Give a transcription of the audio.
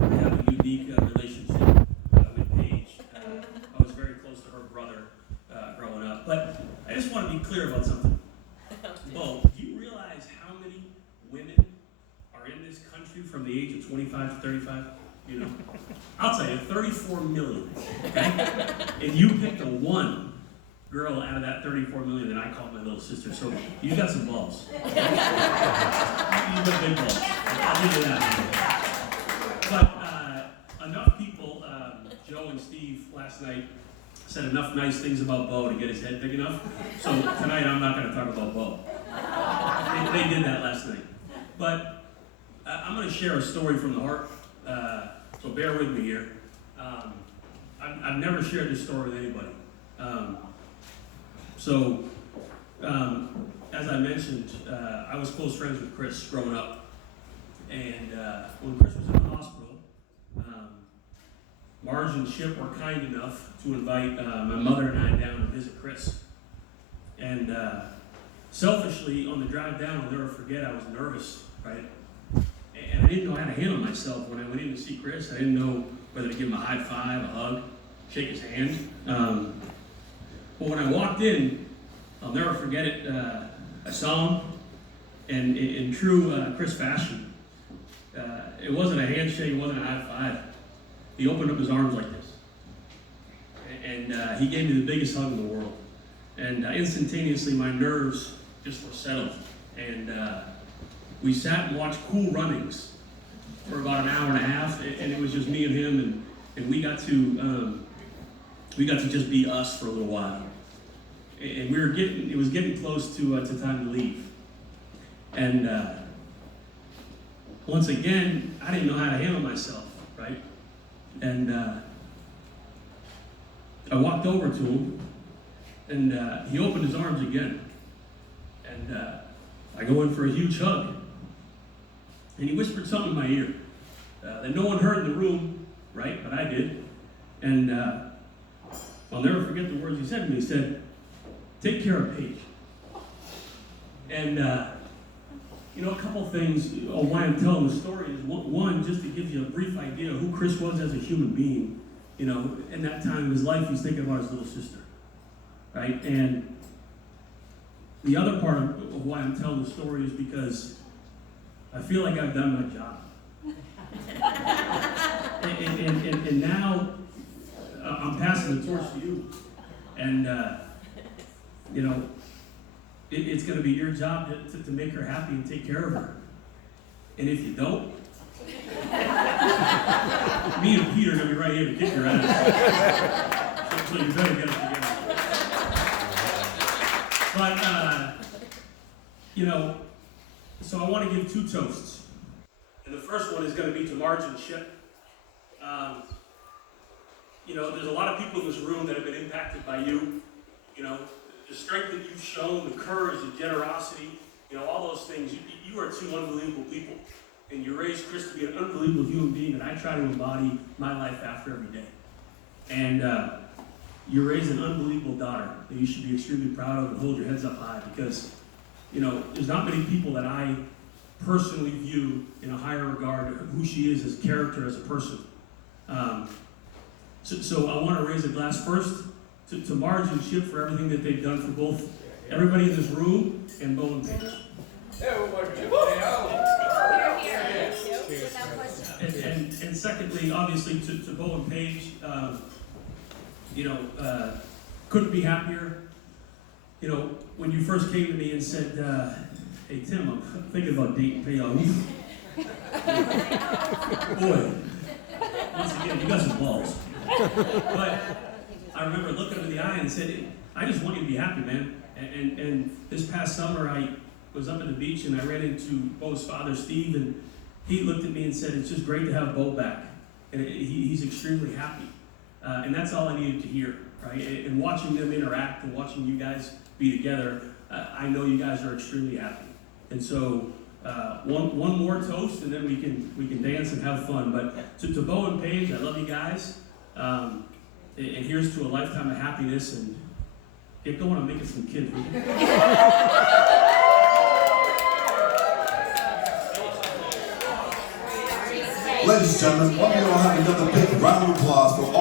I have a unique relationship with Paige. I was very close to her brother growing up. But I just want to be clear about something. Bo, do you realize how many women are in this country from the age of 25 to 35? You know, I'll tell you, 34 million. Okay? And you picked the one girl out of that 34 million that I call my little sister. So you got some balls. You got big balls. I'll give you that. But enough people, Joe and Steve last night said enough nice things about Bo to get his head big enough. So tonight I'm not going to talk about Bo. They did that last night. But I'm going to share a story from the heart. So bear with me here. I've never shared this story with anybody. As I mentioned, I was close friends with Chris growing up. And when Chris was in the hospital, Marge and Chip were kind enough to invite my mother and I down to visit Chris. And selfishly, on the drive down, I'll never forget, I was nervous, right? And I didn't know how to handle myself when I went in to see Chris. I didn't know whether to give him a high five, a hug, shake his hand. But when I walked in, I'll never forget it, I saw him, and in true Chris fashion, it wasn't a handshake, it wasn't a high five. He opened up his arms like this. And he gave me the biggest hug in the world. And instantaneously, my nerves just were settled. And we sat and watched Cool Runnings for about an hour and a half, and it was just me and him, and we got to just be us for a little while. And it was getting close to time to leave. And once again, I didn't know how to handle myself, right? And I walked over to him, and he opened his arms again. And I go in for a huge hug. And he whispered something in my ear that no one heard in the room, right? But I did. And I'll never forget the words he said to me. He said, "Take care of Paige." And, a couple things on why I'm telling the story is, one, just to give you a brief idea of who Chris was as a human being. In that time of his life, he's thinking about his little sister, right? And the other part of why I'm telling the story is because I feel like I've done my job. and now I'm passing the torch to you. And, it's going to be your job to make her happy and take care of her. And if you don't, me and Peter are going to be right here to kick your ass. So you better get it together. But, so I want to give two toasts. And the first one is going to be to Marge and Chip. There's a lot of people in this room that have been impacted by you. The strength that you've shown, the courage, the generosity, all those things. You are two unbelievable people. And you raised Chris to be an unbelievable human being, and I try to embody my life after every day. And you raised an unbelievable daughter that you should be extremely proud of and hold your heads up high, because, there's not many people that I personally view in a higher regard who she is as a character, as a person. So I want to raise a glass first to Marge and Chip for everything that they've done for both everybody in this room and Bo and Paige. And secondly, obviously, to Bo and Paige, couldn't be happier. When you first came to me and said, "Hey Tim, I'm thinking about dating Paige." Boy, once again, you got some balls. But I remember looking him in the eye and said, "I just want you to be happy, man." And this past summer, I was up at the beach and I ran into Bo's father, Steve, and he looked at me and said, "It's just great to have Bo back." And he's extremely happy. And that's all I needed to hear, right? And watching them interact and watching you guys be together, I know you guys are extremely happy. And so one more toast, and then we can dance and have fun. But to Bo and Paige, I love you guys. And here's to a lifetime of happiness, and get going on making some kids. Ladies and gentlemen, why don't we all have another big round of applause for